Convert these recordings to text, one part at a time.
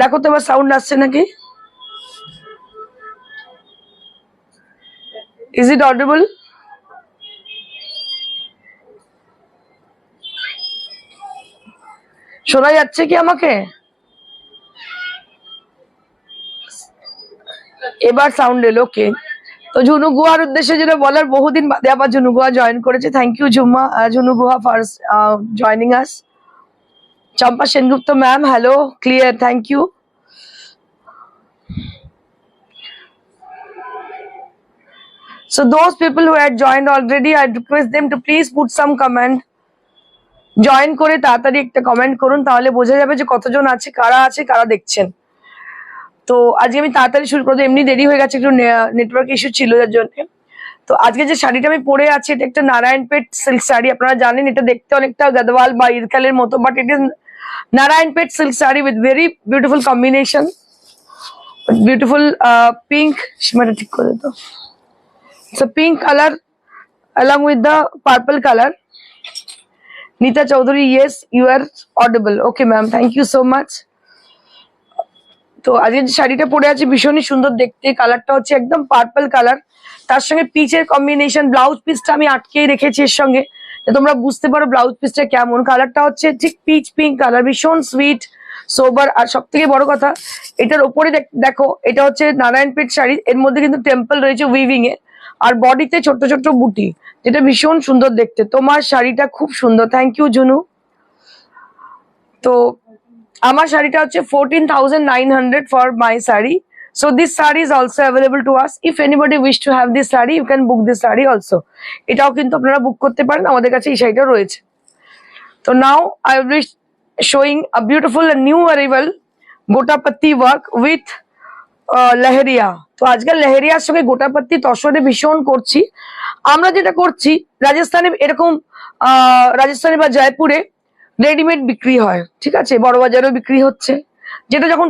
দেখো তো এবার সাউন্ড আসছে নাকি? Is it audible? শোনা যাচ্ছে কি আমাকে? এবার সাউন্ড এলো। ওকে, তো ঝুনু গুহার উদ্দেশ্যে যেটা বলার, বহুদিন বাদে আবার ঝুনু গুহা জয়েন করেছে। Thank you Jhunu Guha for joining us. Champa Sengupta ma'am, hello, clear, thank you. So those people who had joined already, I request them to please put some comment. Join করে তাড়াতাড়ি একটা কমেন্ট করুন, তাহলে বোঝা যাবে যে কতজন আছে, কারা দেখছেন। তো আজকে আমি তাড়াতাড়ি শুরু করবো, এমনি দেরি হয়ে গেছে, একটু নেটওয়ার্ক ইস্যু ছিল যার জন্য। তো আজকে যে শাড়িটা আমি পরে আছি, এটা একটা নারায়ণপেট সিল্ক শাড়ি। আপনারা জানেন এটা দেখতে অনেকটা গদওয়াল বা ইরকালের মতো, but it is Narayanpet silk sari with very beautiful combination, beautiful pink. সীমাটা ঠিক করে তো, it's a pink color along with the purple color. Neeta Chaudhary, yes, you are audible. Okay, ma'am, thank you so much. তো আজকে যে শাড়িটা পরে আছে ভীষণই সুন্দর দেখতে, কালারটা হচ্ছে একদম পার্পল কালার, তার সঙ্গে পিচের কম্বিনেশন। ব্লাউজ পিসটা আমি আটকেই রেখেছি এর সঙ্গে, তোমরা বুঝতে পারো ব্লাউজ পিসটা কেমন। কালারটা হচ্ছে ঠিক পিচ পিঙ্ক কালার, ভীষণ সুইট সোবার। আর সব থেকে বড় কথা, এটার উপরে দেখো, এটা হচ্ছে নারায়ণপেট শাড়ি, এর মধ্যে কিন্তু টেম্পল রয়েছে উইভিং এ, আর বডিতে ছোট্ট ছোট্ট বুটি, যেটা ভীষণ সুন্দর দেখতে। তোমার শাড়িটা খুব সুন্দর, থ্যাংক ইউ জুনু। তো আমার শাড়িটা হচ্ছে 14,900 for my sari. So this saree is also available to us. If anybody wish to have this saree, you can book this saree also. এটাও কিন্তু আপনারা বুক করতে পারেন, আমাদের কাছে এই শাড়িটা রয়েছে। তো now I will be showing a beautiful and new arrival গোটাপত্তি work with লেহেরিয়া। তো আজকে লেহেরিয়ার সঙ্গে গোটাপত্তি তসরে ভীষণ করছি। আমরা যেটা করছি, রাজস্থানে এরকম রাজস্থানে বা জয়পুরে রেডিমেড বিক্রি হয়, ঠিক আছে, বড় বাজারেও বিক্রি হচ্ছে, যেটা যখন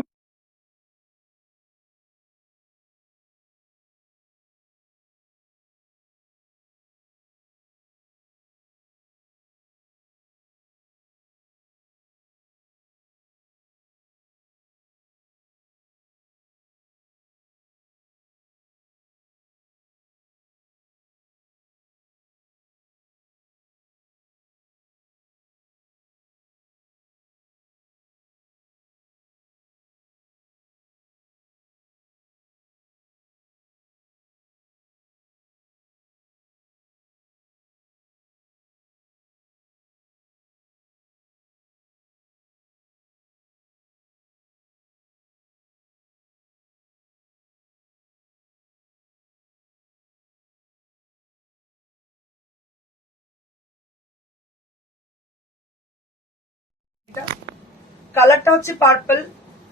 কালারটা হচ্ছে purple.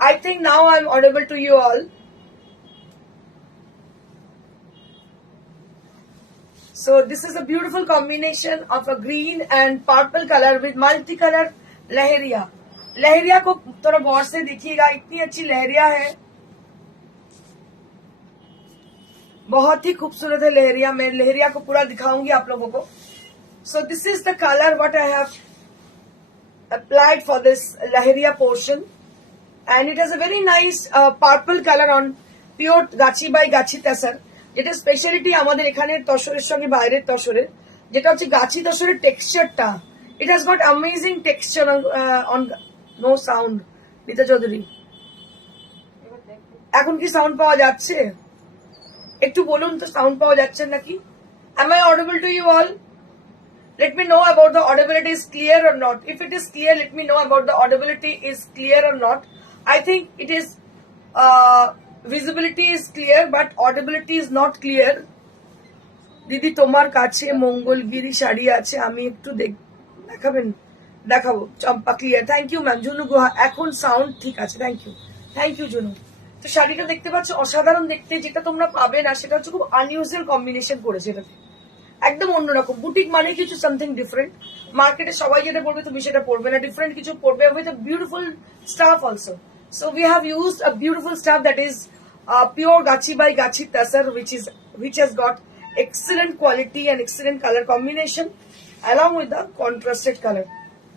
I think now I'm audible to you all. So this is a beautiful combination of a green and purple color with multicolor लहरिया। लहरिया को थोड़ा गौर से देखिएगा, इतनी अच्छी लहरिया है, बहुत ही खूबसूरत है लहरिया। मैं लहरिया को पूरा दिखाऊंगी आप लोगों को। So this is the color what I have applied for this lahariya portion, and it has a very nice purple color on pure gachi by gachi tasar, যেটা স্পেশালিটি আমাদের এখানে তসরের সঙ্গে বাইরের তসরের, যেটা হচ্ছে গাছি তসরের টেক্সচারটা। It has got amazing texture on. No sound Nita Chowdhury, এখন কি সাউন্ড পাওয়া যাচ্ছে? একটু বলুন তো সাউন্ড পাওয়া যাচ্ছে নাকি? Am I audible to you all? Let me know about the audibility is clear or not. If it is clear, let me know about the audibility is clear or not. I think it is visibility is clear, but audibility is not clear. দিদি তোমার কাছে মঙ্গলগিরি শাড়ি আছে, আমি একটু দেখাবেন? দেখাবো চম্পা, clear, thank you ma'am. Junu গুহা, এখন সাউন্ড ঠিক আছে, থ্যাংক ইউ জুনু। তো শাড়িটা দেখতে পাচ্ছ অসাধারণ দেখতে, যেটা তোমরা পাবে না সেটা হচ্ছে খুব আনইউজুয়াল কম্বিনেশন করেছে এটাতে, একদম অন্যরকম। বুটিক মানে কিছু সামথিং ডিফারেন্ট, মার্কেটে সবাই যেটা পড়বে তুমি সেটা পড়বে না, ডিফারেন্ট কিছু পড়বে with a beautiful staff also. So we have used a beautiful staff that is pure gachi by gachi তাসার, which has got excellent quality and excellent color combination along with the contrasted color.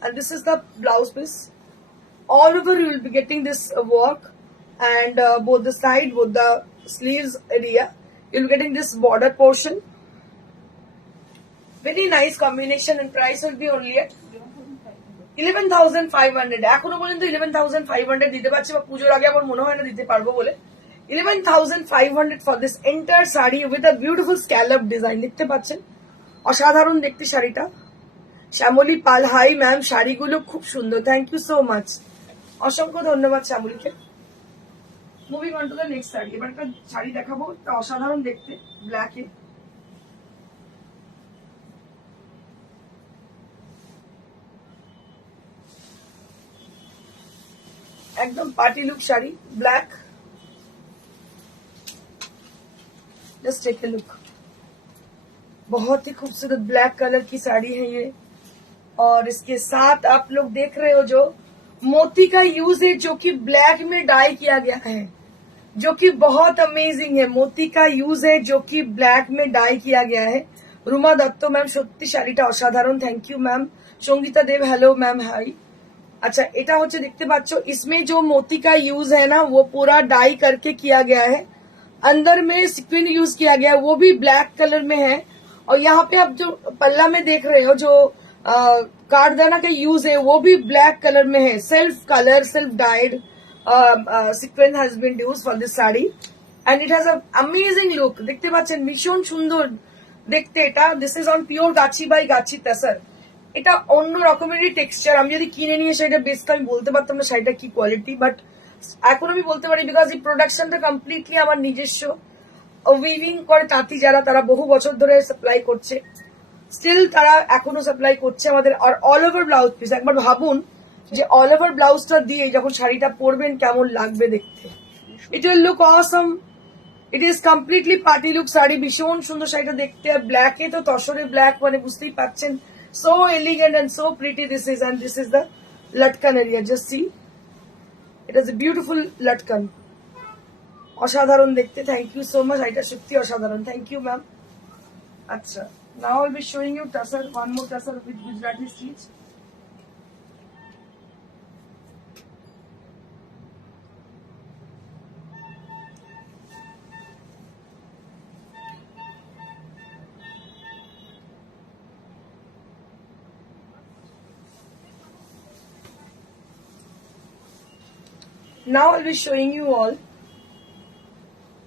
And this is the blouse piece. all over you will be getting this work, and both the side, both the sleeves area, you'll be getting this border portion. Very nice combination, and price will be only at 11,500. এখনো পর্যন্ত 11,500 দিতে পারছি, বা পুজোর আগে আমার মনে হয় না দিতে পারবো বলে। 11,500 for this entire sari with a beautiful scallop design। দেখতে পাচ্ছেন অসাধারণ দেখতে শাড়িটা। শ্যামলী পাল, হাই ম্যাম, শাড়িগুলো খুব সুন্দর, থ্যাংক ইউ সো মাচ, অসংখ্য ধন্যবাদ শ্যামলীকে। Moving on to the next sari. এবার একটা শাড়ি দেখাবো, তা অসাধারণ দেখতে, ব্ল্যাকে। एकदम party look sari, black. Just take a look, बहुत ही खूबसूरत ब्लैक कलर की साड़ी है ये। और इसके साथ आप लोग देख रहे हो जो मोती का यूज है, जो कि ब्लैक में डाई किया गया है, जो कि बहुत अमेजिंग है। मोती का यूज है जो कि ब्लैक में डाई किया गया है। रुमा दत्तो मैम, सত্যি শাড়িটা অসাধারণ, thank you ma'am. Sangeeta Dev, hello ma'am, hi. अच्छा, এটা হচ্ছে দেখতে পাচ্ছ, इसमें जो मोती का यूज है ना, वो पूरा डाई करके किया गया है। अंदर में सिक्विन यूज किया गया है, वो भी ब्लैक कलर में है। और यहाँ पे आप जो पल्ला में देख रहे हो, जो कारदाना का यूज है, वो भी ब्लैक कलर में है। Self colour, self dyed sequin has been used for this sari, and it has a amazing look. देखते পাচ্ছেন ভীষণ সুন্দর দেখতে এটা। This is on pure gachi by gachi tasar. এটা অন্য রকমেরই টেক্সচার। আমি যদি কিনে নিয়ে সেটা বেচতে, আমি বলতে পারতাম না শাড়িটা কি কোয়ালিটি, বাট এখন আমি বলতে পারি বিকজ এই প্রোডাকশনটা কমপ্লিটলি আমার নিজস্ব। উইভিং করে তাঁতি যারা, তারা বহু বছর ধরে সাপ্লাই করছে, স্টিল তারা এখনো সাপ্লাই করছে আমাদের। আর অল ওভার ব্লাউজ পিস, একবার ভাবুন যে অল ওভার ব্লাউজটা দিয়ে যখন শাড়িটা পরবেন কেমন লাগবে দেখতে। It will look Assam. It is completely party look sari, ভীষণ সুন্দর শাড়িটা দেখতে। আর ব্ল্যাকে তো তসরে ব্ল্যাক, মানে বুঝতেই পারছেন, so elegant and so pretty this is, and this is the latkan area, just see, it is a beautiful latkan, অসাধারণ দেখতে, thank you so much, এটা সত্যি অসাধারণ, thank you ma'am। আচ্ছা, now I'll be showing you tassar, one more tassar with Gujarati stitch। Now I'll be showing you all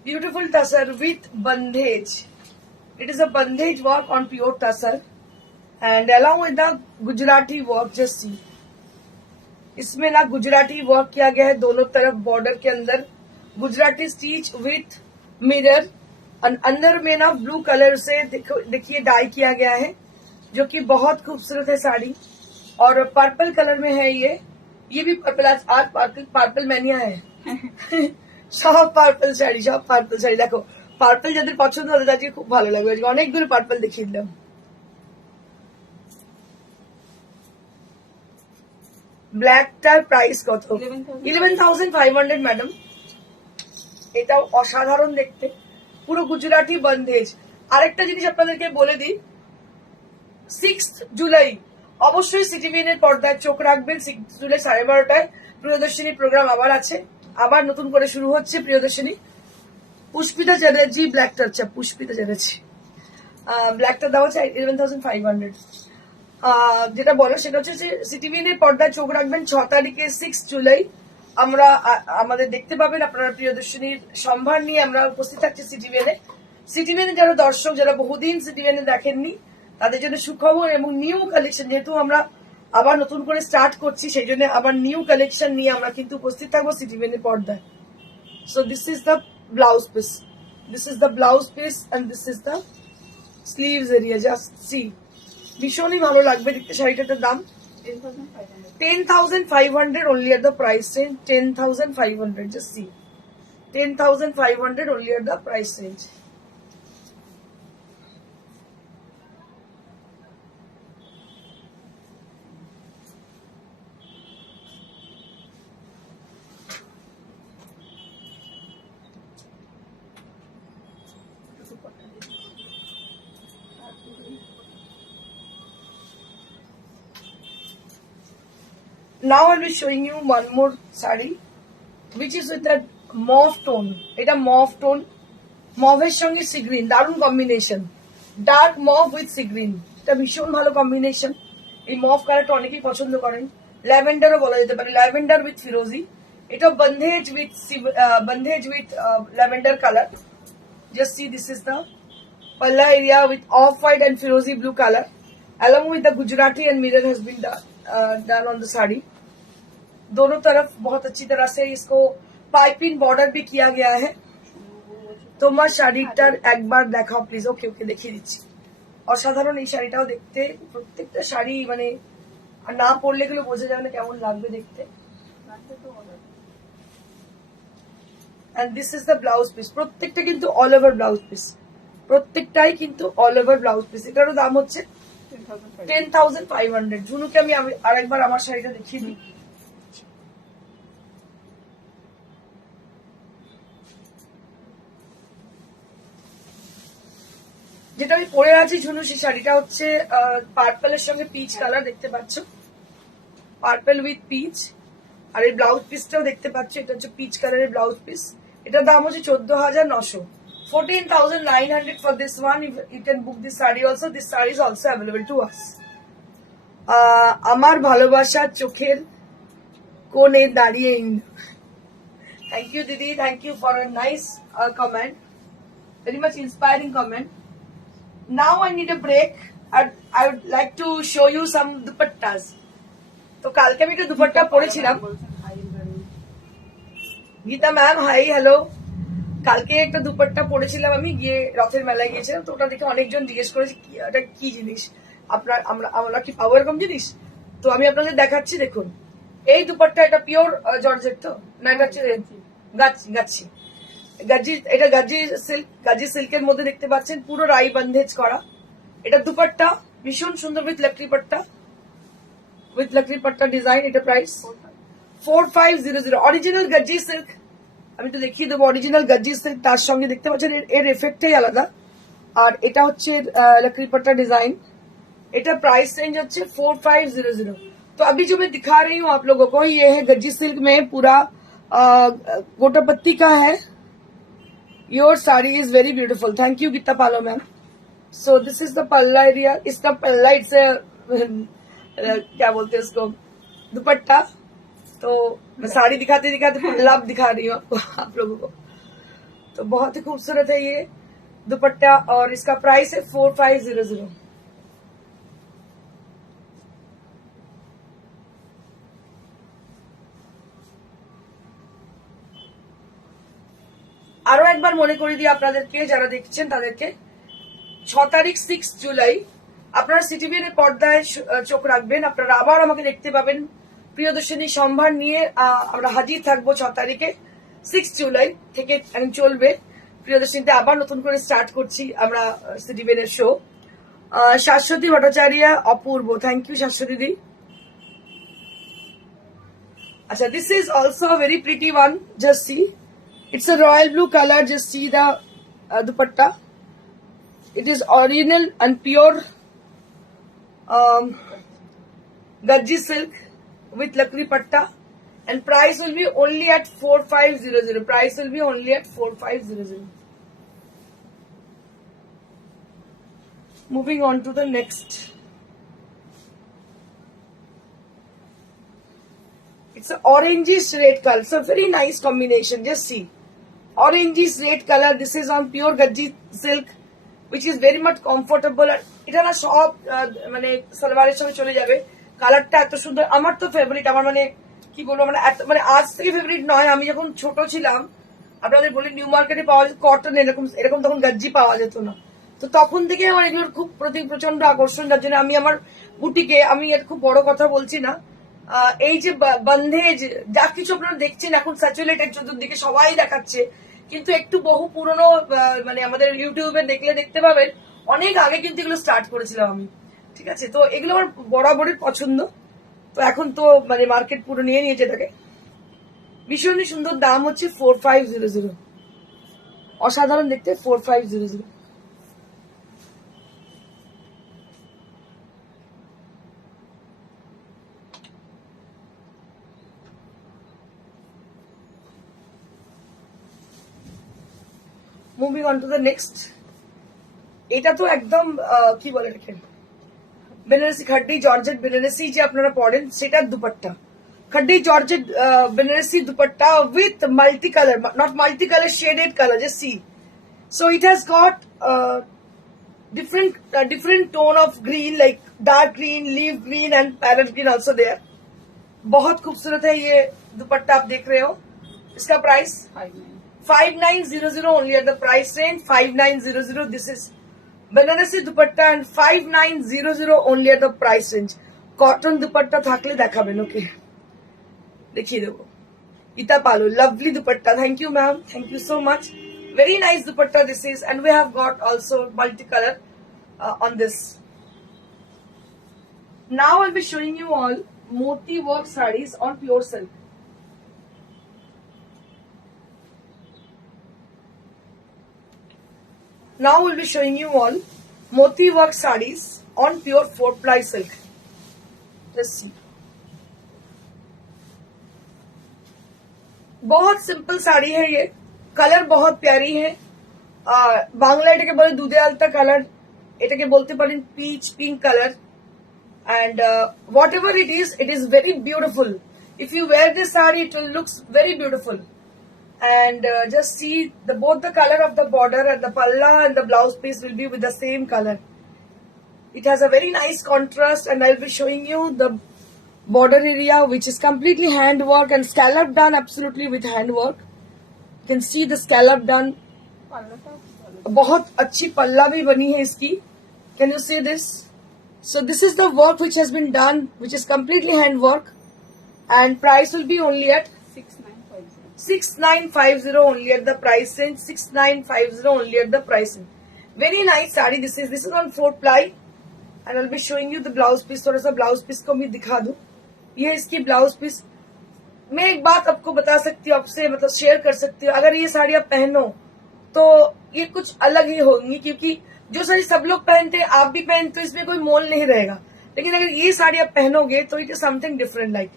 beautiful tassar with bandhej. It is a bandhej work on pure tassar, and along with the Gujarati work, just see, इसमें ना गुजराती वर्क किया गया है दोनों तरफ बॉर्डर के अंदर, Gujarati stitch with mirror, और अंदर में ना ब्लू कलर से देखिए डाई किया गया है, जो कि बहुत खूबसूरत है साड़ी। और पर्पल कलर में है ये भी पर्पल, आज पार्पल मैनिया है। সব পার্পল শাড়ি, সব পার্পল শাড়ি। দেখো, পার্পল যাদের পছন্দ তাদের আজকে খুব ভালো লাগবে। আজকে অনেকগুলো পার্পল দেখিয়ে দিলাম। ব্ল্যাকটার প্রাইস কত? 11,500 ম্যাডাম। এটাও অসাধারণ দেখতে, পুরো গুজরাটি বন্দেজ। আরেকটা জিনিস আপনাদেরকে বলে দিই, 6 জুলাই অবশ্যই সিটিভিএন এর পর্দায় চোখ রাখবেন। 6 জুলাই 12:30টায় প্রিয়দর্শিনী প্রোগ্রাম আবার আছে, আবার নতুন করে শুরু হচ্ছে প্রিয়দর্শিনী। পুষ্পিতা চ্যাটার্জি, ব্ল্যাকটা, আচ্ছা পুষ্পিতা চ্যাটার্জি, ব্ল্যাকটা দেওয়া হচ্ছে 11,500। যেটা বলো সেটা হচ্ছে সিটিভিএন এর পর্দায় চোখ রাখবেন। 6 তারিখে 6 জুলাই আমরা আমাদের দেখতে পাবেন। আপনারা প্রিয়দর্শিনীর সম্ভার নিয়ে আমরা উপস্থিত থাকছি সিটিভিএন এ। সিটিভিএন যারা দর্শক, যারা বহুদিন সিটিভিএন এ দেখেননি, তাদের জন্য সুখবর এবং নিউ কালেকশন, যেহেতু আমরা আবার নতুন করে স্টার্ট করছি, সেই জন্য আবার নিউ কালেকশন নিয়ে আমরা কিন্তু উপস্থিত থাকবো সিটিভিএন এর পর্দায়। So this is the blouse piece, this is the blouse piece, and this is the sleeves area, just see, ভীষণই ভালো লাগবে দেখতে। শাড়িটার দাম 10,500 only at the price range, 10,500, just see, 10,500 only at the price range। Now I'll be showing you one more sari, which is with that mauve tone. এটা mauve tone, মভের সঙ্গে sea green, দারুণ combination. Dark mauve with sea green, এটা ভীষণ ভালো কম্বিনেশন। এই মভ কালারটা অনেকেই পছন্দ করেন, ল্যাভেন্ডারও বলা যেতে পারে, ল্যাভেন্ডার উইথ ফিরোজি। এটা bandhej with lavender colour. Just see, this is the palla area with off-white and firozi blue color, along with the Gujarati and mirror has been done on the sari. दोनों तरफ बहुत अच्छी तरह से इसको पाइपिंग बॉर्डर भी किया गया है। তোমার শাড়িটার একবার দেখাও প্লিজ। ওকে ওকে, দেখিয়ে দিচ্ছি। অসাধারণ এই শাড়িটাও দেখতে, প্রত্যেকটা শাড়ি মানে না পরলে এগুলো বোঝা যাবে না কেমন লাগবে দেখতে। and this is the blouse piece, প্রত্যেকটা কিন্তু অল ওভার ব্লাউজ পিস, প্রত্যেকটাই কিন্তু অল ওভার ব্লাউজ পিস। এটারও দাম হচ্ছে 10,500। ঝুনুকে আমি আরেকবার আমার শাড়িটা দেখিয়ে দিই। যেটা আমি পরে আছি ঝুনু, সেই শাড়িটা হচ্ছে পার্পেলের সঙ্গে পিচ কালার, দেখতে পাচ্ছ, পার্পেল উইথ পিচ। আর এই ব্লাউজ পিসটাও দেখতে পাচ্ছ, এটা হচ্ছে পিচ কালারের ব্লাউজ পিস। এটার দাম হচ্ছে 14,900, 14,900 for this one. You can book this saree also. This saree is also available to us. আমার ভালোবাসা চোখের কোণে দাঁড়িয়ে। Thank you Didi, thank you for a nice comment, very much inspiring comment. Now I need a break. I would like to show you some dupattas. তো কালকে আমি একটা দুপাট্টা পরেছিলাম। Gita ma'am hi, hello. কালকে একটা দুপাট্টা পরেছিলাম আমি, গিয়ে রথের মেলায় গিয়েছিলাম। তো ওটা দেখে অনেকজন জিজ্ঞেস করেছে এটা কি জিনিস, আমরা কি পাবো এরকম জিনিস? তো আমি আপনাদের দেখাচ্ছি, দেখুন এই দুপাট্টা। এটা পিওর জর্জেট তো না, এটা হচ্ছে গাচ্ছি গাজি, এটা গাজি সিল্কের মধ্যে দেখতে পাচ্ছেন, পুরো রাই বন্ধেজ করা। এটা দুপাট্টা ভীষণ সুন্দর উইথ লাকড়ি পাট্টা ডিজাইন। এটা প্রাইস 4500। অরিজিনাল গাজি সিল্ক, আমি তো দেখিয়ে দেবো। অরিজিনাল গাজি সিল্ক, তার সঙ্গে দেখতে পাচ্ছেন এর এফেক্টটাই আলাদা। আর এটা হচ্ছে লাকড়ি পাট্টা ডিজাइन। এটা প্রাইস রেঞ্জ হচ্ছে 4500। तो अभी जो मैं दिखा रही हूँ आप लोगों को, ये है गज्जी सिल्क में पूरा गोटापत्ती का है। Your sari is very beautiful, thank you Geeta Palo ma'am. So this is the palla area. इसका पल्ला इट्स क्या बोलते हैं उसको, दुपट्टा। तो मैं साड़ी दिखाते दिखाते पल्ला दिखा रही हूँ आपको, आप लोगों को। तो बहुत ही खूबसूरत है ये दुपट्टा, और इसका प्राइस है 4500। আরো একবার মনে করে দিই আপনাদেরকে, যারা দেখছেন তাদেরকে, 6 তারিখ 6 জুলাই আপনারা সিটিভির পর্দায় চোখ রাখবেন। আপনারা আবার আমাকে দেখতে পাবেন প্রিয়দর্শিনী সম্ভার নিয়ে। আমরা হাজির থাকবো 6 তারিখে, 6 জুলাই থেকে চলবে প্রিয়দর্শিনীতে। আবার নতুন করে স্টার্ট করছি আমরা সিটিভির শো। শাশ্বতী ভট্টাচার্য, অপূর্ব, থ্যাংক ইউ শাশ্বতী দি। আচ্ছা, this is also very pretty one, just see. It's a royal blue color. Just see the dupatta. It is original and pure Gajji silk with lakri patta, and price will be only at 4500. Price will be only at 4500. Moving on to the next. It's an orangish red color. It's a very nice combination. Just see. Orangish red color. This is on pure Gajji silk, which is very much comfortable. এটা না সব মানে সালোয়ারের সঙ্গে চলে যাবে। কালারটা এত সুন্দর, আমার তো ফেভারিট। আমার মানে কি বলবো, মানে এত মানে আজ থেকে ফেভারিট নয়। আমি যখন ছোট ছিলাম, আপনাদের বলি নিউ মার্কেটে পাওয়া যেত কটন, এরকম তখন গাজ্জি পাওয়া যেত না। তো তখন থেকে আমার এগুলোর খুব প্রচন্ড আকর্ষণ, যার জন্য আমি আমার বুটিকে, আমি এর খুব বড় কথা বলছি না, এই যে বন্ধেজ যা কিছু আপনারা দেখছেন এখন স্যাচুরেটেড চতুর্দিকে সবাই দেখাচ্ছে, কিন্তু একটু বহু পুরনো মানে আমাদের ইউটিউবে দেখলে দেখতে পাবেন অনেক আগে কিন্তু এগুলো স্টার্ট করেছিলাম আমি। ঠিক আছে, তো এগুলো আমার বরাবরই পছন্দ। তো এখন তো মানে মার্কেট পুরো নিয়ে নিয়েছে এটাকে। ভীষণই সুন্দর, দাম হচ্ছে 4500। অসাধারণ দেখতে, 4500। Moving on to the next. এটা তো একদম কি বলে এটাকে, বেনারসি খাড্ডি জর্জেট বেনারসি যে আপনারা পড়েন সেটার dupatta, khaddi georgette Banarasi dupatta with multi colour, not multi colour, shaded colour, just see. So it has got different tone of green, like dark green, leaf green and parrot green also there. बहुत खूबसूरत है ये दुपट्टा आप देख रहे हो। इसका प्राइस 5900 only at the price range 5900। This is Banarasi dupatta and 5900 only at the price range। Cotton दुपट्टा থাকলে দেখাবেন, ওকে দেখিয়ে দেবো। ইতা পালো, lovely dupatta, thank you ma'am, thank you so much, very nice dupatta this is, and we have got also multicolor on this। Now I'll be showing you all moti work sarees on pure silk। Now we'll be showing you all moti work sarees on pure 4-ply silk। Let's see। बहुत सिंपल साड़ी है ये, कलर बहुत प्यारी है। বাংলা এটাকে বলে দুধে আলতা কালার, এটাকে বলতে পারেন pitch pink colour, and whatever it is very beautiful। If you wear this saree it will looks very beautiful, and just see both the color of the border and the palla and the blouse piece will be with the same color। It has a very nice contrast, and I'll be showing you the border area which is completely handwork and scallop done absolutely with handwork। You can see the scallop done, बहुत अच्छी पल्ला भी बनी है इसकी। Can you see this? So this is the work which has been done, which is completely handwork, and price will be only at 6950 only at the price range, 6950 only at the price range। Very nice sari this is on 4-ply, and I'll be showing you the blouse piece। थोड़ा सा blouse piece को भी दिखा दूं। ये इसकी blouse piece। मैं एक बात आपको बता सकती हूँ, आपसे मतलब शेयर कर सकती हूँ, अगर ये साड़ी आप पहनो तो ये कुछ अलग ही होंगी, क्योंकि जो साड़ी सब लोग पहनते हैं आप भी पहनते हो, इसमें कोई मोल नहीं रहेगा। लेकिन अगर ये साड़ी आप पहनोगे तो it is something different. Like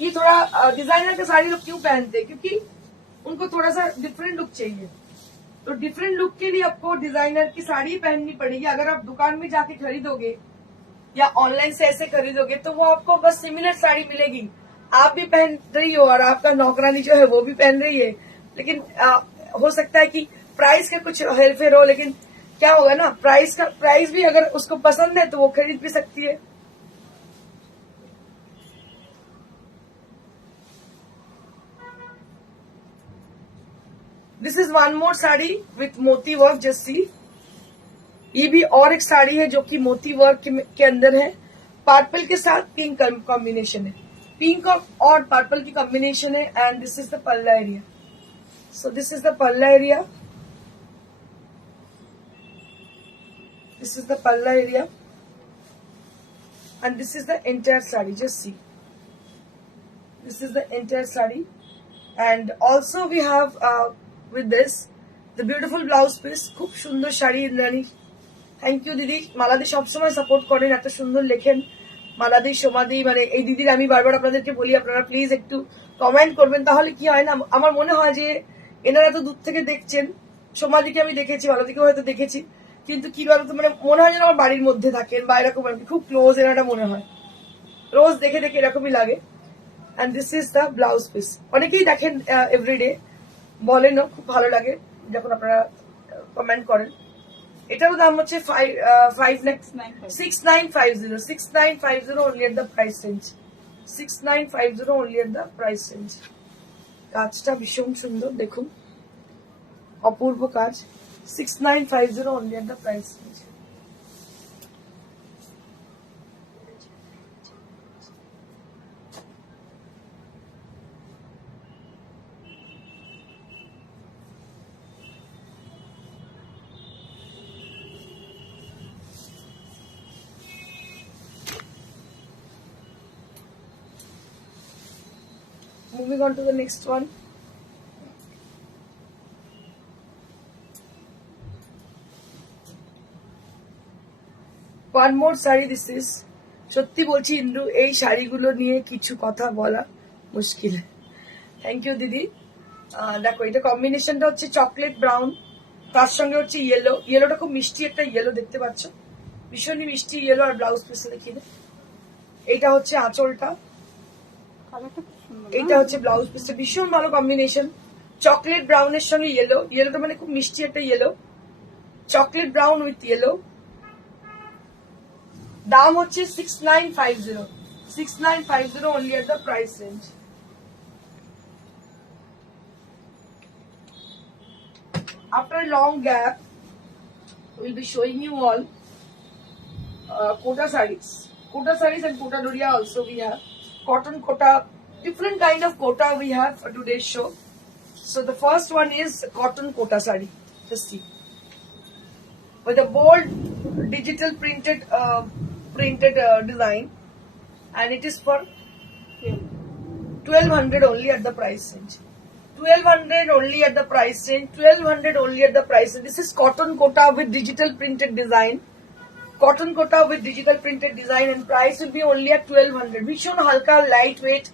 ये थोड़ा डिजाइनर का साड़ी लोग क्यों पहनते हैं, क्योंकि उनको थोड़ा सा डिफरेंट लुक चाहिए। तो डिफरेंट लुक के लिए आपको डिजाइनर की साड़ी पहननी पड़ेगी। अगर आप दुकान में जाके खरीदोगे या ऑनलाइन से ऐसे खरीदोगे तो वो आपको बस सिमिलर साड़ी मिलेगी, आप भी पहन रही हो और आपका नौकरानी जो है वो भी पहन रही है, लेकिन हो सकता है कि प्राइस का कुछ हेरफेर हो, लेकिन क्या होगा ना, प्राइस भी अगर उसको पसंद है तो वो खरीद भी सकती है। This is one more sari विथ मोती वर्क, जस्ट सी। ये भी और एक साड़ी है जो कि मोती वर्क के अंदर है, पर्पल के साथ पिंक कॉम्बिनेशन है, पिंक और पर्पल की कॉम्बिनेशन है, and this is the palla area. So this is the palla area, this is the palla area, and this is the entire saree, just see, this is the entire saree, and also we have with this the beautiful blouse piece। খুব সুন্দর শাড়ি Indrani, thank you দিদি। মালাদি সবসময় সাপোর্ট করেন, এত সুন্দর লেখেন মালাদি সমাধি, মানে এই দিদির আমি বারবার আপনাদেরকে বলি আপনারা প্লিজ একটু কমেন্ট করবেন, তাহলে কি হয় না, আমার মনে হয় যে এনারা তো দূর থেকে দেখছেন, সমাধিকে আমি দেখেছি, মালাদিকেও হয়তো দেখেছি, কিন্তু কি বলতো মানে মনে হয় যেন আমার বাড়ির মধ্যে থাকেন বা এরকম আর কি, খুব ক্লোজ এনারা মনে হয়, রোজ দেখে দেখে এরকমই লাগে। And this is the blouse piece. অনেকেই দেখেন এভরিডে, বলেনও, খুব ভালো লাগে যখন আপনারা কমেন্ট করেন। এটারও দাম হচ্ছে 6950 only at the price range, 6950 only at the price range। কাজটা ভীষণ সুন্দর, দেখুন অপূর্ব কাজ, 6950 only at the price range। Moving on to the next one। One more saree this is। সত্যি বলছি ইন্দু, এই শাড়িগুলো নিয়ে কিছু কথা বলা মুশকিল। থ্যাংক ইউ দিদি। দেখো এটা কম্বিনেশনটা হচ্ছে চকলেট ব্রাউন, তার সঙ্গে হচ্ছে ইয়েলো। ইয়েলোটা খুব মিষ্টি একটা ইয়েলো দেখতে পাচ্ছ, ভীষণই মিষ্টি ইয়েলো। আর ব্লাউজ পিসে দেখিয়ে দে। এইটা হচ্ছে আঁচলটা, এইটা হচ্ছে ব্লাউজ পিসটা। ভীষণ ভালো কম্বিনেশন, চকলেট ব্রাউনের সঙ্গে ইয়েলো। ইয়েলোটা মানে খুব মিষ্টি একটা yellow, chocolate brown with yellow. দাম হচ্ছে 6950, 6950 only at the price range. After a long gap, we'll be showing you all Kota sarees. Kota sarees and Kota Doria also we have. Cotton Kota, different kind of Kota we have for today's show. So the first one is cotton Kota saree. Just see. With a bold digital printed design, and it is for 1200 only at the price range. 1200 only at the price range. 1200 only at the price range. This is cotton Kota with digital printed design. Cotton Kota with digital printed design, and price will be only at 1200. ভীষণ হালকা, light weight,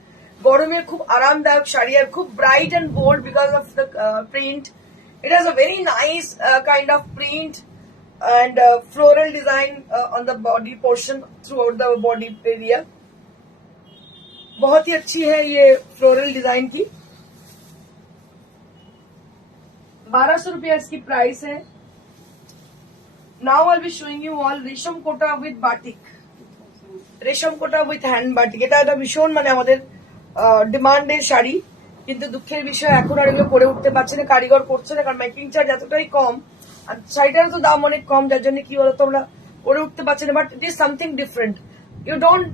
গরমের খুব আরামদায়ক শাড়ি, আর খুব bright and bold because of the print. It has a very nice kind of print and floral design on the body portion throughout the body area. बहुत ही अच्छी है ये फ्लोरल डिजाइन की। 1200 रुपया इसकी प्राइस है। Now I'll be showing you all রেশম কোটা with batik, রেশম কোটা with hand batik। এটা একটা ভীষণ মানে আমাদের ডিমান্ডের শাড়ি, কিন্তু দুঃখের বিষয় এখন আর এগুলো করে উঠতে পারছে না, কারিগর করছে না, কারণ মেকিং চার্জ এতটাই কম, আর শাড়িটারও তো দাম অনেক কম, যার জন্য কি বলতো আমরা করে উঠতে পারছি না। But it is something different. You don't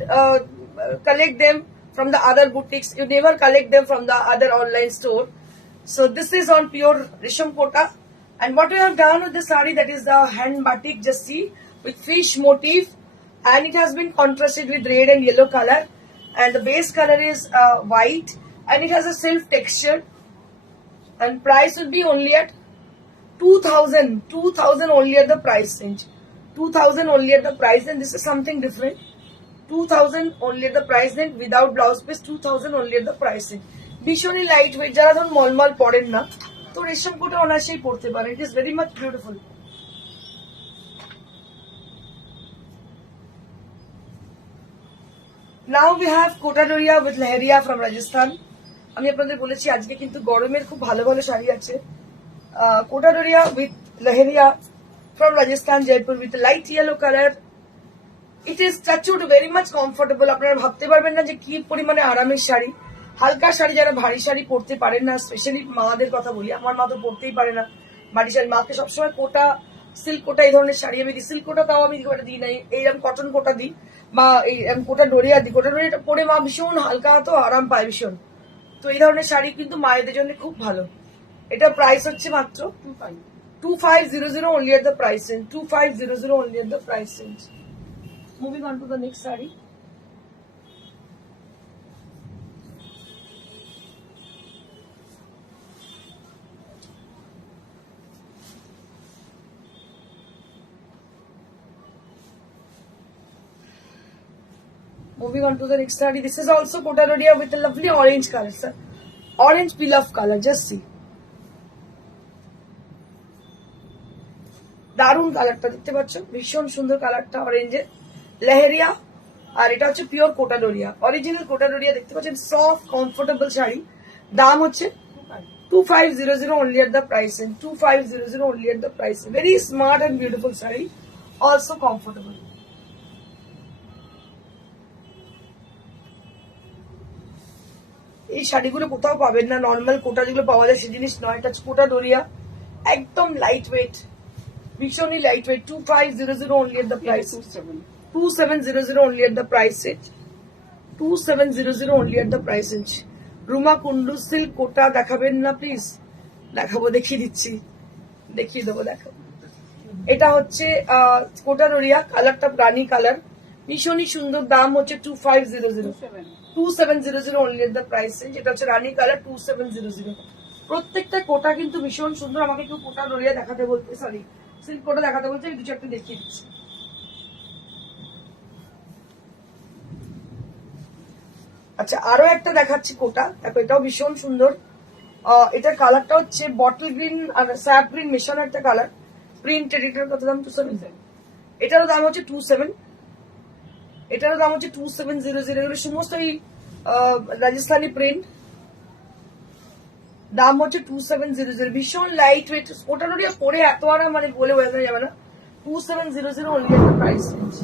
collect them from the other boutiques, you never collect them from the other online store. So this is on pure Risham Kota, and what we have done with the saree, that is the hand batik, just see, with fish motif, and it has been contrasted with red and yellow color, and the base color is white, and it has a silk texture, and price will be only at 2000 only at the price range. 2000 only at the price, and this is something different. 2000 only at the price range without blouse piece. 2000 only at the price range. ভীষণই light weight, যারা ধরুন মলমল পরেন না তো রেশম কোটা অনায়াসেই পড়তে পারে। It is very much beautiful. Now we have Kota Doria with leheriya from Rajasthan. আমি আপনাদের বলেছি আজকে কিন্তু গরমের খুব ভালো ভালো শাড়ি আছে। Kota Doria with leheriya from Rajasthan, Jaipur, with light yellow colour. It is touched very much comfortable. আপনারা ভাবতে পারবেন না যে কি পরিমাণে আরামের শাড়ি। হালকা শাড়ি, যারা ভারী শাড়ি পরতে পারেন না, স্পেশালি মাদের কথা বলি, আমার মা তো পরতেই পারে না ভারী শাড়ি। মাকে সবসময় কোটা, সিল্ক কোটা এই ধরনের শাড়ি আমি দিই। সিল্ক কোটা তাও আমি দিই নাই, এইরকম কটন কোটা দিই, বা এইরকম কোটা ডোরিয়া দিই। কোটা ডোরিয়াটা পরে মা ভীষণ হালকা, তো আরাম পায় ভীষণ। তো এই ধরনের শাড়ি কিন্তু মায়েদের জন্য খুব ভালো। এটা প্রাইস হচ্ছে মাত্র 2500 only at the price range. 2500 only at the price range. Moving on to the next saree. Moving on to the next saree. This is also Kota Doria with a lovely orange color, sir. Orange pilaf color. Just see. দারুন কালারটা দেখতে পাচ্ছ, ভীষণ সুন্দর কালারটা অরেঞ্জের। লেহেরিয়া, আর এটা হচ্ছে পিওর কোটা ডোরিয়া, অরিজিনাল কোটা ডোরিয়া। দেখতে পাচ্ছেন সফট কমফোর্টেবল শাড়ি। দাম হচ্ছে 2500 only at the price range. 2500 only at the price. Very smart and beautiful saree, also comfortable. এই শাড়িগুলো কোথাও পাবেন না, নর্মাল কোটা যেগুলো পাওয়া যায় সেই জিনিস নয়। এটা কোটা ডোরিয়া, একদম লাইট ওয়েট, ভীষণই light weight. 2500 only at the price. 2700 only at the price range. 2700 only at the price range. Ruma Kundu silk Kota দেখাবেন না প্লিজ? দেখাবো, দেখিয়ে দিচ্ছি, দেখিয়ে দেবো, দেখাবো। এটা হচ্ছে কোটা ডোরিয়া, কালারটা রানী কালার, ভীষণই সুন্দর। দাম হচ্ছে 2500, 2700 only at the price range. এটা হচ্ছে রানী কালার, 2700। প্রত্যেকটা কোটা কিন্তু ভীষণ সুন্দর। আমাকে কেউ কোটা ডোরিয়া দেখাতে বলতে, সরি সিল্ক কোটা দেখাতে বলতে, আমি দু চারটে দেখিয়ে দিচ্ছি। আচ্ছা, আরো একটা দেখাচ্ছি কোটা, দেখো এটাও ভীষণ সুন্দর। এটা কালারটা হচ্ছে বটল গ্রিন আর স্যাপ গ্রিন মেশানো একটা কালার, প্রিন্টেড। এটার কত দাম? 27। এটারও দাম হচ্ছে 27। এটারও দাম হচ্ছে 2700। এগুলো সমস্ত এই রাজস্থানি প্রিন্ট। দাম হচ্ছে 2700। ভীষণ লাইট ওয়েট, ওটা নোটিয়া পরে এত আরাম মানে বলে বোঝানো যাবে না। 2700 only at the price range.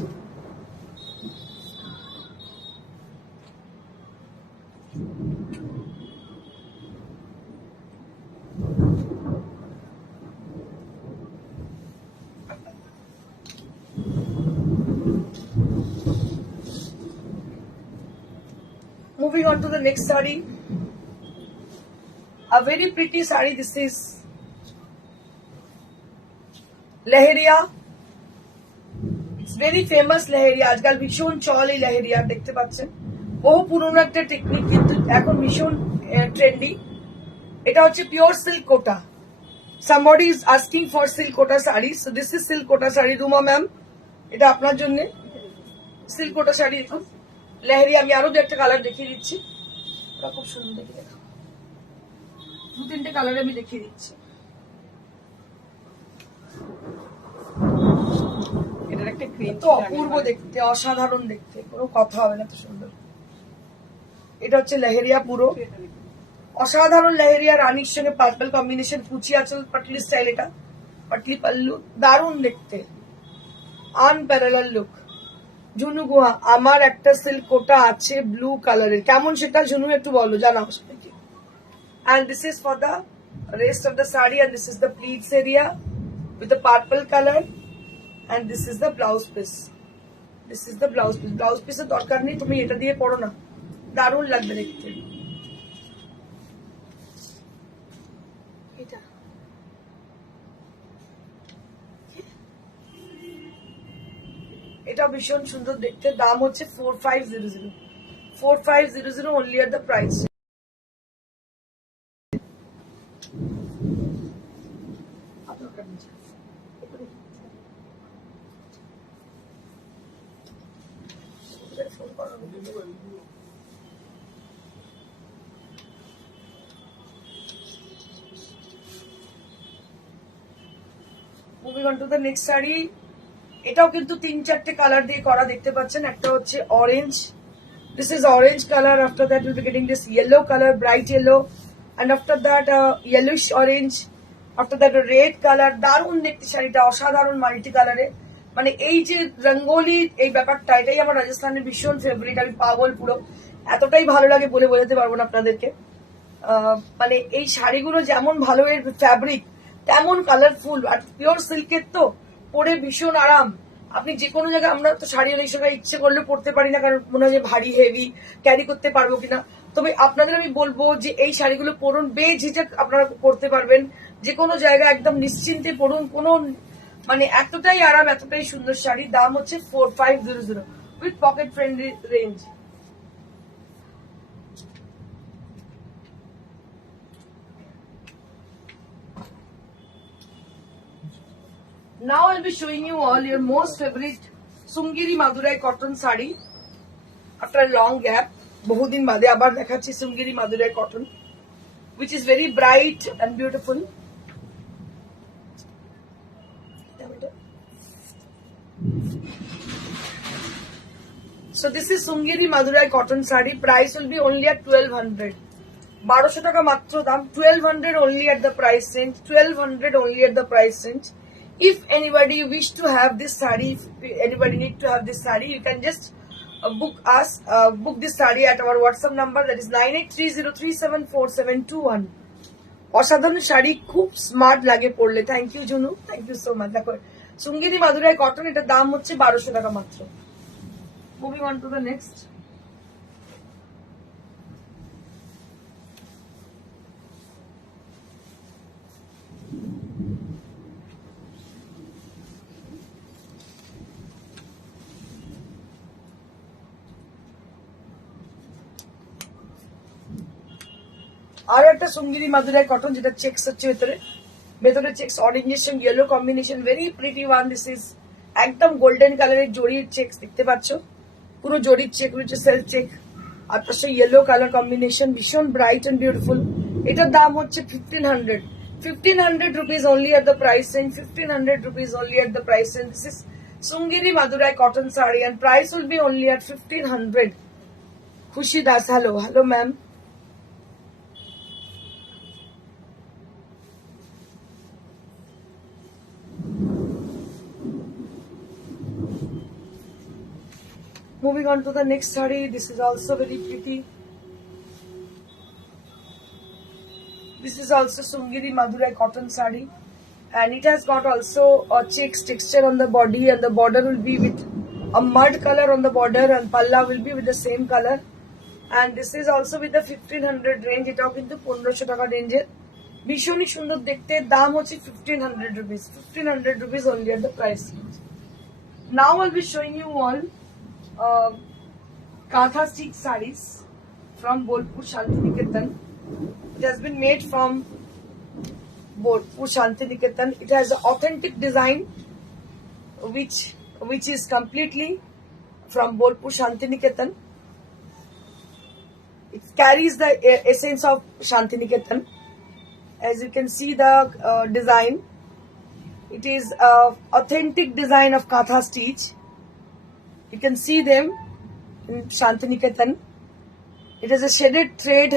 Moving on to the next saree, a very pretty saree. This is Leheria. It's very famous Leheria. আজকাল ভীষণ চল এই লেহেরিয়া, দেখতে পাচ্ছেন বহু পুরনো একটা টেকনিক, কিন্তু এখন ভীষণ ট্রেন্ডি। এটা হচ্ছে pure silk Kota. Somebody is asking for silk kota saree, so this is silk kota saree. Ruma ম্যাম, এটা আপনার জন্য সিল্ক কোটা শাড়ি। দেখুন লেহেরিয়া, আমি আরো দু একটা কালার দেখিয়ে দিচ্ছি, ওটা খুব সুন্দর দেখে, দু তিনটে কালার আমি দেখিয়ে দিচ্ছি। এটার একটা ক্রিম তো অপূর্ব দেখতে, অসাধারণ দেখতে, কোনো কথা হবে না, এত সুন্দর। এটা হচ্ছে লেহেরিয়া, পুরো অসাধারণ লেহেরিয়া, রানীর সঙ্গে পার্পল কম্বিনেশন, কুচি আঁচল, পাটলি স্টাইল। এটা পাটলি পাল্লু, দারুণ দেখতে, আনপ্যারালাল লুক। ঝুনু গুহা, আমার একটা সিল্ক কোটা আছে ব্লু কালারের, কেমন সেটা ঝুনু একটু বলো, জানাও সেটাকে। And this is for the rest of the saree, and this is the pleats area with the purple color, and this is the blouse piece. This is the blouse piece. Blouse piece এর দরকার নেই, তুমি এটা দিয়ে পরো না, দারুণ লাগবে দেখতে। এটা এটা ভীষণ সুন্দর দেখতে, দাম হচ্ছে 4500। 4500 only at the price. Moving on to the next saree, এটাও কিন্তু তিন চারটে কালার দিয়ে করা, দেখতে পাচ্ছেন। একটা হচ্ছে orange, this is orange colour, after that will be getting this yellow colour, bright yellow, and after that yellowish orange, after that red colour. দারুণ দেখতে শাড়িটা, অসাধারণ মাল্টি কালারে। মানে এই যে রঙ্গোলি এই ব্যাপারটা, এটাই আমার রাজস্থানের ভীষণ ফেভারিট, আমি পাগল পুরো, এতটাই ভালো লাগে বলে বোঝাতে পারবো না আপনাদেরকে। মানে এই শাড়িগুলো যেমন ভালো, এর ফ্যাব্রিক তেমন কালারফুল, আর পিওর সিল্কের তো পরে ভীষণ আরাম। আপনি যে কোনো জায়গায়, আমরা তো শাড়ি অনেক সময় ইচ্ছে করলে পরতে পারি না, কারণ মনে হয় ভারী হেভি, ক্যারি করতে পারবো কিনা। তবে আপনাদের আমি বলবো যে এই শাড়িগুলো পরুন, বেঝিঝক আপনারা পরতে পারবেন যে কোনো জায়গায়, একদম নিশ্চিন্তে পরুন, কোনো মানে এতটাই আরাম, এতটাই সুন্দর শাড়ি। দাম হচ্ছে 4500 with pocket friendly range. Now I'll be showing you all your most favorite Sungiri Madurai cotton saree. After a long gap, বহুদিন বাদে আবার দেখাচ্ছি Sungiri Madurai cotton, which is very bright and beautiful. So this is Sungiri Madurai cotton saree. Price will be only at 1200. 1200 টাকা মাত্র দাম, 1200 only at the price range. 1200 only at the price range. If anybody wish to have this saree, if anybody need to have this saree, you can just book this saree at our WhatsApp number, that is 9830374721. অসাধারণ শাড়ি, খুব smart লাগে পরলে। Thank you Junu, thank you so much. দেখো সুঙ্গিরি মাদুরাই কটন, এটার দাম হচ্ছে 1200 টাকা মাত্র। Moving on to the next. আর একটা সুঙ্গিরি মাদুরাই কটন, যেটা চেক্স হচ্ছে ভেতরে, ভেতরে চেক্স অরেঞ্জের সঙ্গে yellow combination, very pretty one. This is একদম গোল্ডেন কালারের জরির চেক্স, দেখতে পাচ্ছ পুরো জরির চেক রয়েছে, সেলফ চেক, আর তার সঙ্গে ইয়েলো কালার কম্বিনেশন, ভীষণ ব্রাইট এন্ড বিউটিফুল। এটার দাম হচ্ছে 1500 rupees only at the price range. 1500 rupees only at the price range. This is Sungiri Madurai cotton saree and price will be only at 1500. Khushi Das, hello ma'am. Moving on to the next saree. This is also very pretty. This is also Sungiri Madurai cotton saree, and it has got also a checks texture on the body, and the border will be with a mud color on the border, and palla will be with the same color. And this is also with the 1500 range. এটাও কিন্তু 1500 টাকা রেঞ্জের, ভীষণই সুন্দর দেখতে। দাম হচ্ছে 1500 rupees. 1500 rupees only at the price range. Now I'll be showing you all Katha stitch sarees from Bolpur Shantiniketan. It has been made from Bolpur Shantiniketan. It has an authentic design which is completely from Bolpur Shantiniketan. It carries the essence of Shantiniketan. As you can see the design, it is authentic design of Katha stitch. You can see them in Shantiniketan. It is a shaded thread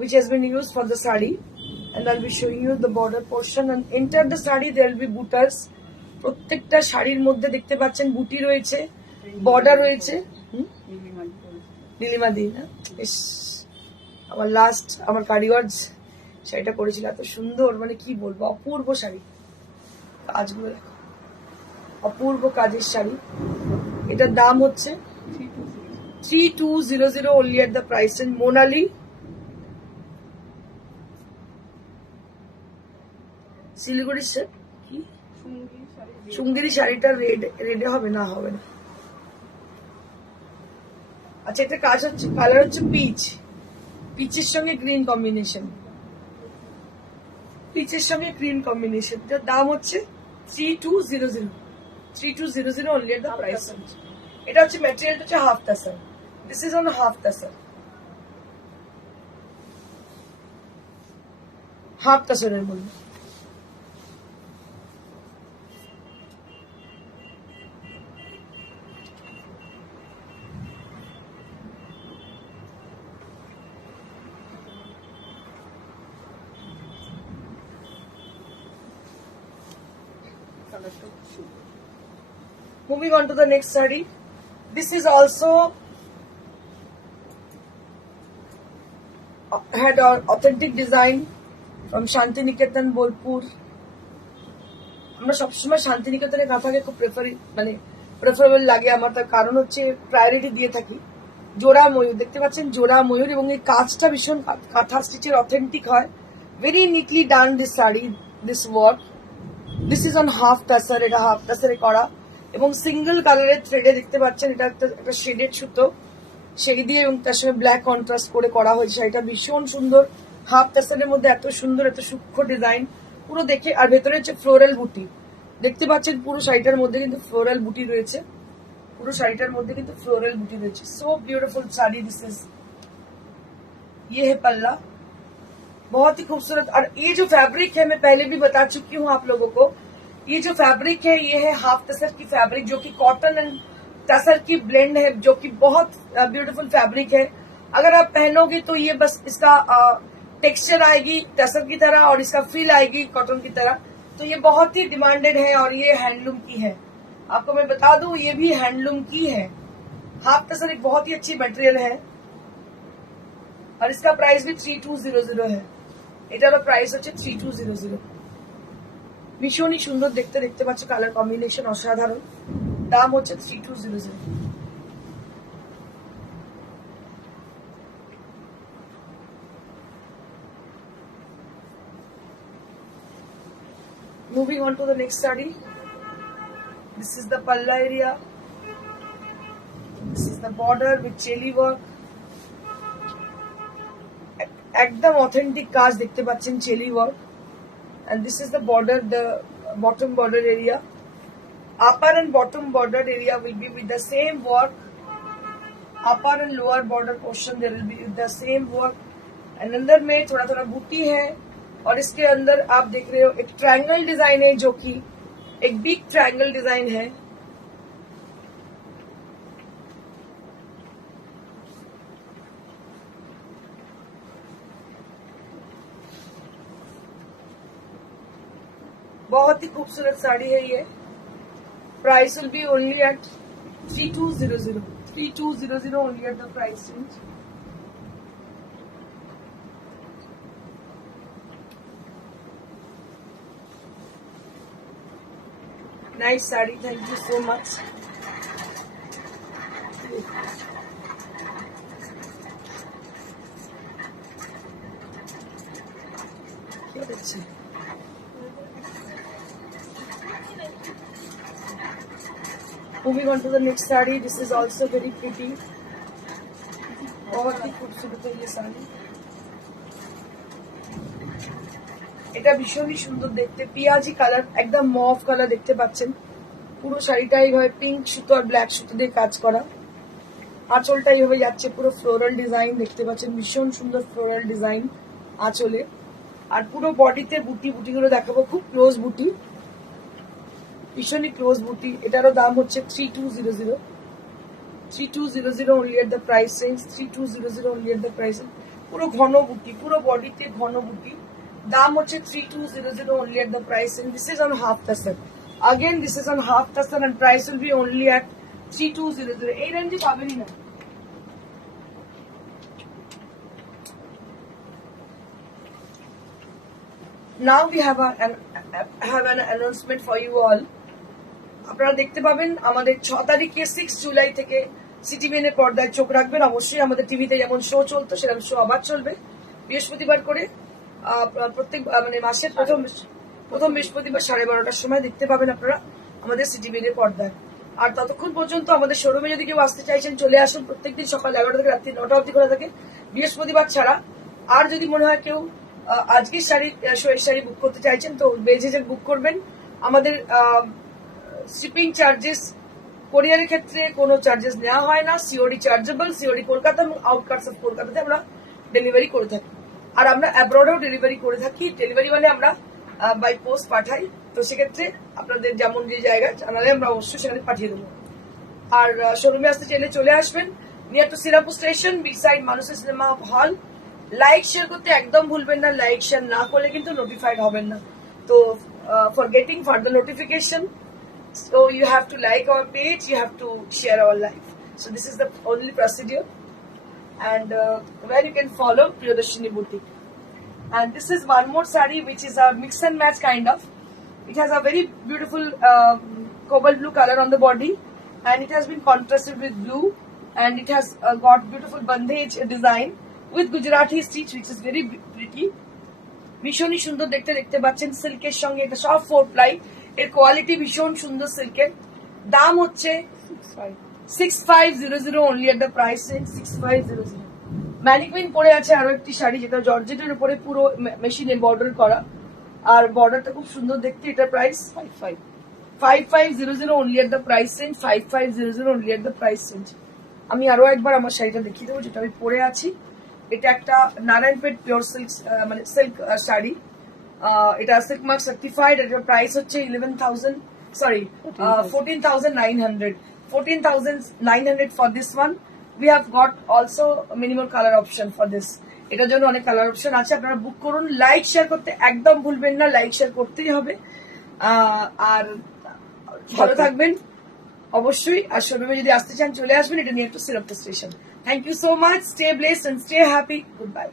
which has been used for the saree, and I'll be showing you the border portion. And enter the saree there will be butas. প্রত্যেকটা শাড়ির মধ্যে দেখতে পাচ্ছেন বুটি রয়েছে, বর্ডার রয়েছে। নীলিমা দি না, আমার কারিগর্স শাড়িটা করেছিল, এত সুন্দর, মানে কি বলবো, অপূর্ব শাড়ি। কাজগুলো দেখো, অপূর্ব কাজের শাড়ি। এটার দাম হচ্ছে 3200 only at the price range. Monali শিলিগুড়ির কি সুন্দরী শাড়িটা রেডে হবে না? আচ্ছা, এটা কাজ হচ্ছে, কালার হচ্ছে পিচের সঙ্গে গ্রিন কম্বিনেশন, যার দাম হচ্ছে 3200 only at the price range. এটা হচ্ছে ম্যাটেরিয়ালটা হচ্ছে half tasar. This is on half তাসারের মধ্যে। Moving on to the next saree. This is also had an authentic design from Shantiniketan Bolpur. আমরা সবসময় শান্তিনিকেতনের কাঁথাকে খুব প্রেফারেবল লাগে আমার, তার কারণ হচ্ছে প্রায়োরিটি দিয়ে থাকি। জোড়া ময়ূর দেখতে পাচ্ছেন, জোড়া ময়ূর, এবং এই কাজটা ভীষণ কাঁথা স্টিচের অথেন্টিক হয়। Very neatly done this sari, this work. This is on half tussar, এটা হাফ তাসারে করা, এবং সিঙ্গেল কালারের থ্রেডে দেখতে পাচ্ছেন এটা একটা শেডেড সুতো, সেই দিয়ে এবং তার সঙ্গে ব্ল্যাক কন্ট্রাস্ট করে করা হয়েছে। এটা ভীষণ সুন্দর, হাফ তাসারের মধ্যে এত সুন্দর, এত সূক্ষ্ম ডিজাইন পুরো দেখে। আর ভেতরে হচ্ছে ফ্লোরাল বুটি দেখতে পাচ্ছেন, পুরো শাড়িটার মধ্যে কিন্তু ফ্লোরাল বুটি রয়েছে, so beautiful sari. This is ये है पल्ला, बहुत ही खूबसूरत। और ये जो फैब्रिक है, मैं पहले भी बता चुकी हूँ आप लोगों को, ये जो फैब्रिक है ये है हाफ तसर की फैब्रिक, जो कि कॉटन एंड तसर की ब्लेंड है, जो कि बहुत ब्यूटीफुल फैब्रिक है। अगर आप पहनोगे तो ये बस इसका टेक्सचर आएगी तसर की तरह और इसका फील आएगी कॉटन की तरह। तो ये बहुत ही डिमांडेड है और ये हैंडलूम की है। आपको मैं बता दूं, ये भी हैंडलूम की है। हाफ तसर एक बहुत ही अच्छी मटेरियल है और इसका प्राइस भी 3200 है। এটারও প্রাইস হচ্ছে 3200। ভীষণই সুন্দর দেখতে, দেখতে পাচ্ছ কালার কম্বিনেশন অসাধারণ। দাম হচ্ছে 3200। Moving on to the next saree. This is the palla area. This is the border with cheli work. একদম অথেন্টিক কাজ দেখতে পাচ্ছেন, চেলি work. and this is the border, the bottom border area. Upper and bottom border area will be with the same work. Upper and lower border portion there will be with the same work. And अंदर में थोड़ा थोड़ा बूटी है और इसके अंदर आप देख रहे हो एक ट्रायंगल डिजाइन है जो कि एक बिग ट्रायंगल डिजाइन है। बहुत ही खूबसूरत साड़ी है ये। Price will be only at 3200 3200 only at the price range. Nice sari, thank you so much. क्या अच्छी Moving on to the next sari, this is also very pretty, बहुत ही खूबसूरत है ये साड़ी। এটা ভীষণই সুন্দর দেখতে, পিয়াজি কালার, একদম মভ কালার দেখতে পাচ্ছেন। পুরো শাড়িটা এইভাবে পিঙ্ক সুতো আর ব্ল্যাক সুতো দিয়ে কাজ করা। আঁচলটা এইভাবে যাচ্ছে, পুরো ফ্লোরাল ডিজাইন দেখতে পাচ্ছেন, ভীষণ সুন্দর ফ্লোরাল ডিজাইন আঁচলে। আর পুরো বডিতে বুটি বুটিগুলো দেখাবো, খুব ক্লোজ বুটি, ভীষণই ক্লোজ বুটি। এটারও দাম হচ্ছে 3200 3200 only at the price range 3200 only at the price range। পুরো ঘন বুটি, পুরো বডিতে ঘন বুটি, দাম হচ্ছে 3200 only at the price range। This is on half tassel, again this is on half tassel and price will be only at 3200। এই রেঞ্জে পাবেনই না। Now we have an announcement for you all। আপনারা দেখতে পাবেন আমাদের 6 তারিখে 6 জুলাই থেকে সিটিভিএন এর পর্দায় চোখ রাখবেন। অবশ্যই আমাদের টিভিতে যেমন শো চলতো সেরকম শো আবার চলবে বৃহস্পতিবার করে। প্রত্যেক মানে মাসের প্রথম বৃহস্পতিবার 12:30টার সময় দেখতে পাবেন আপনারা আমাদের সিটিভিএন এর পর্দায়। আর ততক্ষণ পর্যন্ত আমাদের শোরুমে যদি কেউ আসতে চাইছেন চলে আসুন। প্রত্যেকদিন সকাল 11টা থেকে রাত্রি 9টা অবধি খোলা থাকে বৃহস্পতিবার ছাড়া। আর যদি মনে হয় কেউ আজকের শোয়ের শাড়ি বুক করতে চাইছেন তো বেজেজের বুক করবেন। আমাদের শিপিং চার্জেস, কোরিয়ারের ক্ষেত্রে কোনো চার্জেস নেওয়া হয় না, সিওডি চার্জেবল। সিওডি কলকাতা এবং আউটকাটস অফ কলকাতাতে আমরা ডেলিভারি করে থাকি। আর আমরা অ্যাব্রডেও ডেলিভারি করে থাকি। ডেলিভারি মানে আমরা বাই পোস্ট পাঠাই, তো সেক্ষেত্রে আপনাদের যেমন যে জায়গায় জানালে আমরা অবশ্যই সেখানে পাঠিয়ে দেবো। আর শোরুমে আসতে চাইলে চলে আসবেন, নিয়ার টু সিরাপুর স্টেশন, বিসাইড মানুষের সিনেমা হল। লাইক শেয়ার করতে একদম ভুলবেন না, লাইক শেয়ার না করলে কিন্তু নোটিফাইড হবেন না। তো for getting further notification, so you have to like our page, you have to share our live. So this is the only procedure, and where you can follow Priyadarshini Boutique. And this is one more saree which is a mix and match kind of. It has a very beautiful cobalt blue color on the body, and it has been contrasted with blue, and it has got beautiful bandhage design with Gujarati stitch, which is very pretty. ভীষণই সুন্দর দেখতে পাচ্ছেন। সিল্কের সঙ্গে এটা সব 4 ply, এর কোয়ালিটি ভীষণ সুন্দর সিল্কের। দাম হচ্ছে 6500 only at the price range 6500। ম্যানিকুইন পরে আছে আরো একটি শাড়ি যেটা জর্জেটের উপরে পুরো মেশিনে বর্ডার করা, আর বর্ডারটা খুব সুন্দর দেখতে। এটার প্রাইস 5500 only at the price range 5500 only at the price range। আমি আরো একবার আমার শাড়িটা দেখিয়ে দেবো যেটা আমি পরে আছি। এটা একটা নারায়ণপেট পিওর সিল্ক মানে সিল্ক শাড়ি। এটা সিল্ক মার্ক সার্টিফাইড। এটার প্রাইস হচ্ছে 14,900 for this one. We have got also minimum colour option for this. এটার জন্য অনেক কালার অপশন আছে, আপনারা বুক করুন। লাইক শেয়ার করতে একদম ভুলবেন না, লাইক শেয়ার করতেই হবে। আর ভালো থাকবেন অবশ্যই। আর শোরুমে যদি আসতে চান চলে আসবেন, এটা নিয়ে একটু Sirapur station. Thank you so much, stay blessed and stay happy, good bye.